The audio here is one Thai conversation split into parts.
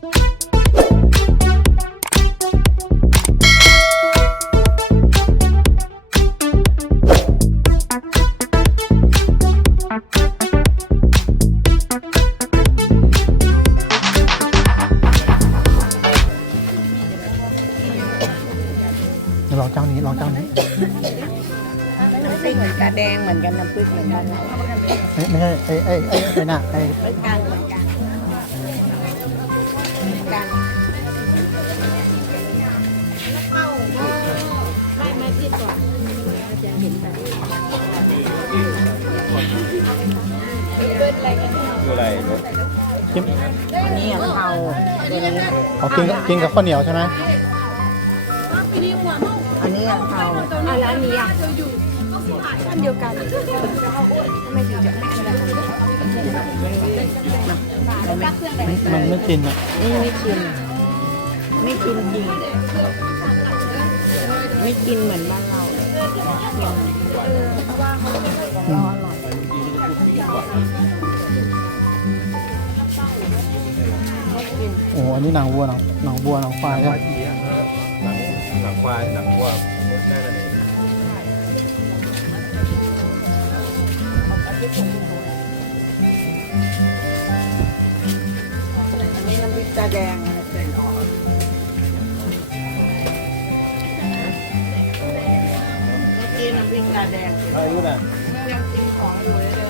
ลองเจ้านี้ลองเจ้านี้น้ำพริกเหมือนกาแดงเหมือนกันน้ำพริกเหมือนกันเอ้ยไม่ใช่ไอ้ไอ้ไอ้ไอ้น่ะไอ้ เหมือนกันเหมือนกัน เหมือนกันไม่ไม่ผิดกว่าจะเห็นแบบเป็นอะไรกันคืออะไรจิ้มอันนี้อะเทาตัวนี้เอากินกับกินกับข้าวเหนียวใช่ไหมอันนี้อะเทาอะแล้วอันนี้อะอันเดียวกันทำไมถึงจะไม่อันเดียวกัน มันมันไม่กินอะนี่ไม่กิน ไม่กินจริงไม่กินเหมือนบ้านเราเลยเค็มอืมโอ้อันนี้หนังวัวหนังหนังวัวหนังควายใช่ไหมหนังหนังควายหนังวัวน่าจะ ดีอันนี้น้ำพริกตาแดงเมื่อกี้น้ำพริกตาแดงอายุน่ะยังกินของอยู่เลย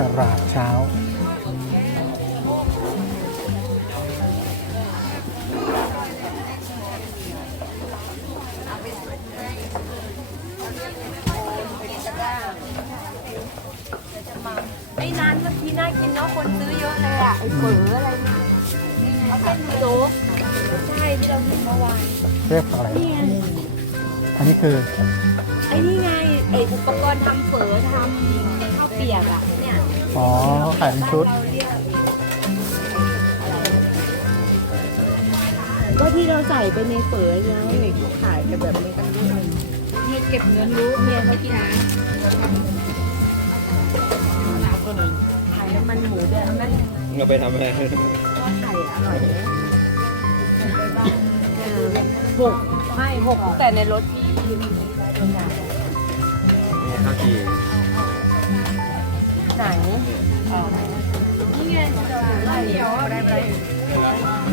ตลาดเช้า ไอ้ร้านเมื่อกี้น่ากินเนาะคนซื้อเยอะเลยอะไอ้เฝออะไรเนี่ยเอาเป็นโจ๊กใช่ที่เรากินเมื่อวานเรียกอะไร นี่ไงอันนี้คือ ไอ้นี่ไงไอ้อุปกรณ์ทำเฝอทำข้าวเปียกอะเนี่ย อ๋อขายเป็นชุดเราเรียกก็ที่เราใส่ไปในเฝอไงเขาขายกันแบบนี้กันด้วยเนี่ยเก็บเงินรู้เมียเขากินนะขายน้ำมันหมูด้วยเอาไหมเราไปทำอะไรทอดไข่อร่อยไหมเออหกไม่หกแต่ในรถพี่เนี่ยข้าวจี่ ไหนนี่ไงเดี๋ยวได้ไหม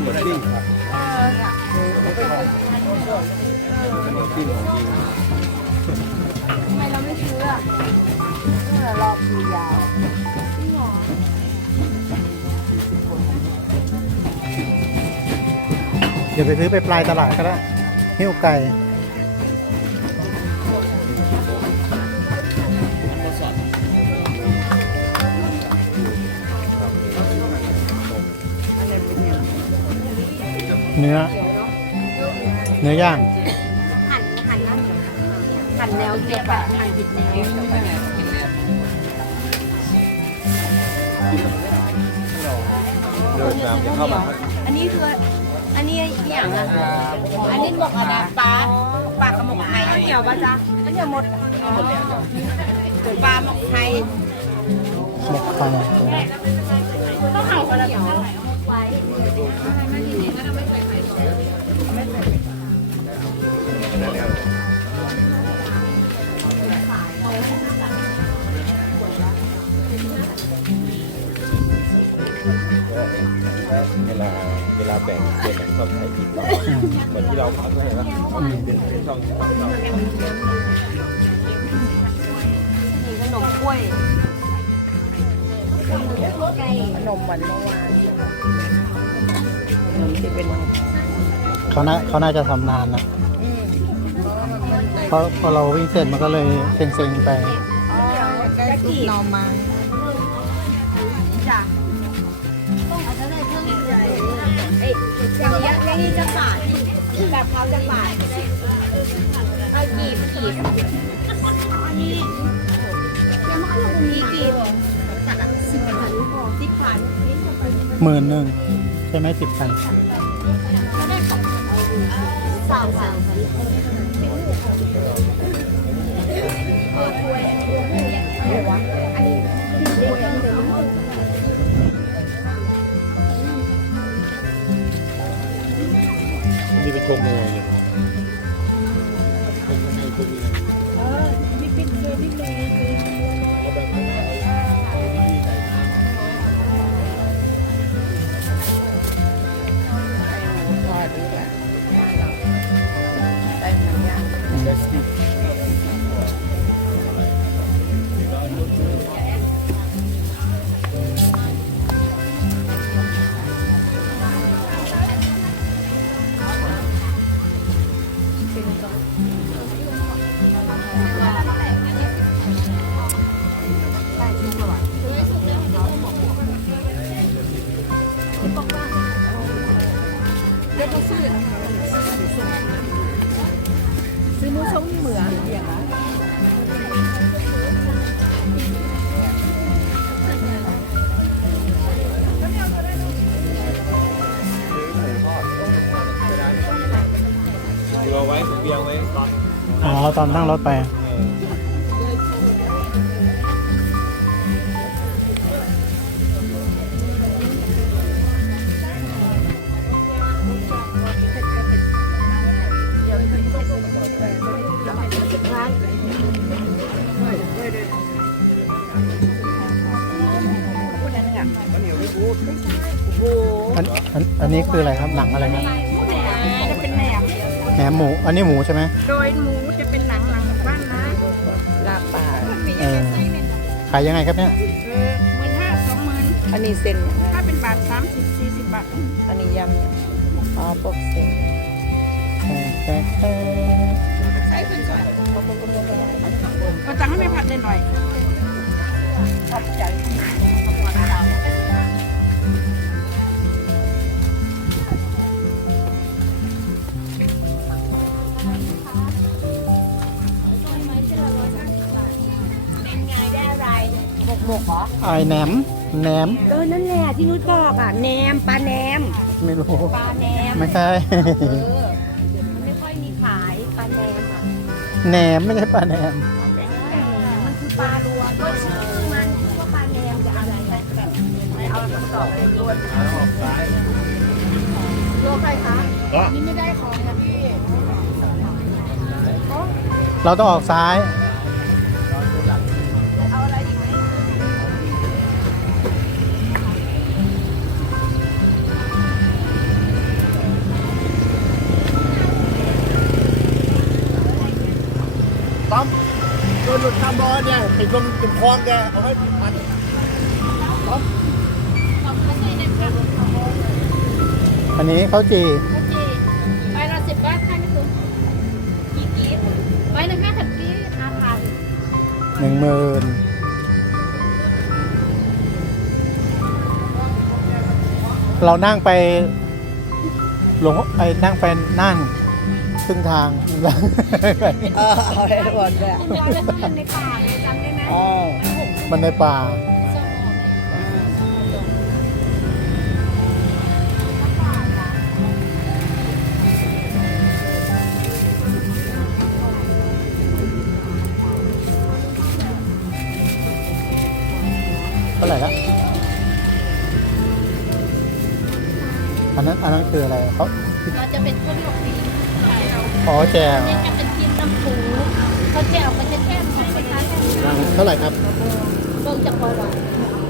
หมูปิ้งครับหมูปิ้งของจริงทำไมเราไม่ซื้ออะเมื่อรอบคือยาวเหรอเดี๋ยวไปซื้อไปปลายตลาดก็ได้หิ้วไก่ เนื้อ เนื้อย่าง หั่นหั่นนั่นหั่นแนวเก็บอะหั่นผิดแนวเดินตามเข้ามาอันนี้คืออันนี้อย่างอะอันนี้หมกอะไรปลาปลากระหมกไทยเกี่ยวป่ะจ๊ะอันนี้หมดปลาหมกไทยหมกไข่ต้องเห่ากันเขี ยวเวลาเวลาแบ่งเป็นชอบใช้ผิดต่อเหมือนที่เราพักเห็นว่าเป็นเป็นช่องช่องช่องมีขนมกล้วยขนมหวานเมื่อวาน ที่เป็นเขาน่าเขาน่าจะทำนานนะเพราะพอเราวิ่งเสร็จมันก็เลยเซ็งๆไปใกล้สุดนอมาจ้ะต้องเอาเท่าไหร่เพิ่มอีกเลยเอ้ยอย่างนี้อย่างนี้จะบาทแบบเขาจะบาทเอากีบกีบอันนี้มีกีบจากสิบพันสิบพันหมื่นหนึ่ง ใช่ไหมสิบคันสาวสาวนี่เด็นมีไปชมเลย ย่าง ซื้อมูชงเหมือนอย่างไรคือเอาไว้ผมเบียร์ไว้ตอน อ๋อ ตอนนั่งรถไป นอันนี้คืออะไรครับหนังอะไรครับจะเป็นแหนมแหนมหมู อันนี้หมูใช่ไหมโดยหมูจะเป็นหนังหลังบ้านนะลาบปลาเออขายยังไงครับเนี่ยเออหมื่นห้าสองหมื่นอันนี้เส้นถ้าเป็นบาทสามสิบสี่สิบบาทอันนี้ยำอ๋อปกเส้นก็จังให้แม่ผัดได้หน่อยขอบใจ หมกหมกเหรอไอายแหนมแหนมเออนั่นแหละที่นุชบอกอะแหนมปลาแหนมไม่รู้ปลาแหนมไม่ใช่เออมันไม่ค่อยมีขายปลาแหนมอะแหนมไม่ใช่ปลาแหนมมันคือปลารวมก็ชื่อมันว่าปลาแหนมจะอะไรแบบเอาคำตอบเป็นรวมโลใครคะนี่ไม่ได้ของนะพี่เราต้องออกซ้าย เนี่ยไปิดลงปิดคลองแกเอาไว้ปิดมันอันนี้เขาจีใบละสิบก็ใช่ไหมคุณกี่กีบใบละห้าสิบกีบห้าพันหนึ่งหมื่นเรานั่งไปหลวงไปนั่งไปนั่ง รึ่งทาง เออเอาให้หมดเลยคุณยายจะขึ้นในป่าไงจำได้ไหมอ๋อมันในป่า เท่าไหร่ละอันนั้นอันนั้นคืออะไรเขา เราจะเป็นต้นดอกดีไข่เรา อ๋อแจวเนี่ยจะเป็นจิ้มน้ำปูเขาแจ่วเขาจะแช่ใช่ไหมคะเท่าไหร่ครับเบิ่งจากประวัติ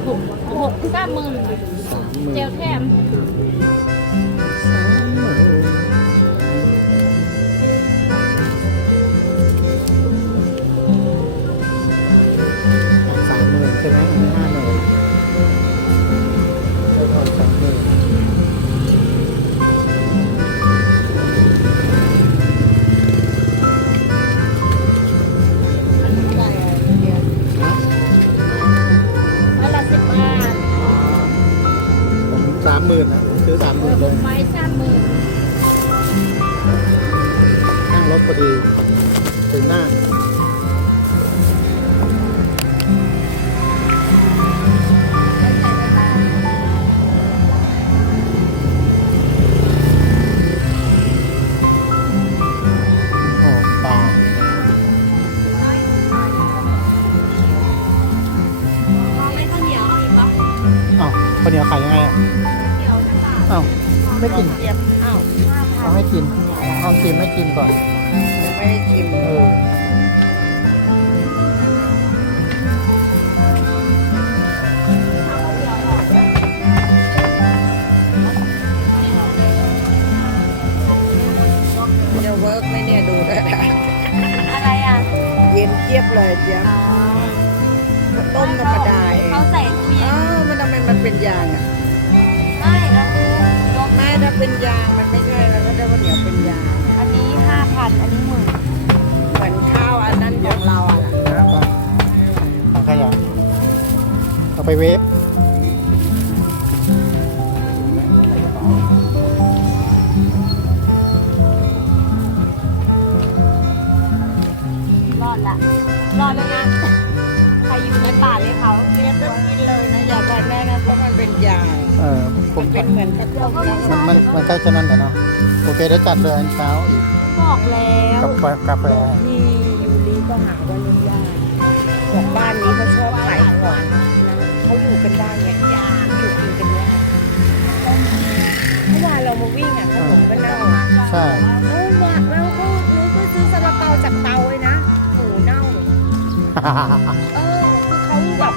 หกหกสามหมื่นสามหมื่นแจ่วแถมสามหมื่นสามหมื่นใช่ไหมอันนี้ห้าหมื่นได้ทอนสามหมื่นวันาพัเอานให้กินเอากินไม่กินก่อนยังไม่ได้ชิมเออจะเวิร์กไหมเนี่ยดูได้อะไรอะเย็นเจี๊ยบเลยเจี๊ยบข้าวต้มธรรมดาเองเขาใส่ตู้เย็อ้านวมันทำไมมันเป็นยางอะ ถ้าเป็นยางมันไม่ใช่แล้วก็จะว่าเหนียวเป็นยางอันนี้ห้าพันอันนี้หมื่นเหมือนข้าวอันนั้นของเราอะนะถังขยะเอาไปเวฟรอดละรอดแล้วนะ ผมัมนเป็นเหมือนข้าวต้มแล้วก็มันมันมันใกล้จะนั่นแหละเนาะโอเคเดี๋ยวจัดเลยอันเช้าอีกบอกแล้วกับกาแฟนี่ยูริก็หาว่าเลี้ยงยากบอกบ้านนี้เขาชอบขายของนะเขาอยู่กันได้ไงอยู่กินกันได้เมื่อวานเรามาวิ่งอะขนมก็เน่าใช่เมื่อวานเราก็รู้ก็ซื้อซาลาเปาจากเตาเลยนะหมูเน่าเออคือเขาแบบ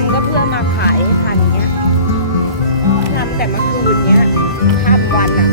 ำก็เพื่อมาขายให้ทันเงี้ยทำแต่เมื่อคืนเนี้ยข้ามวันอะ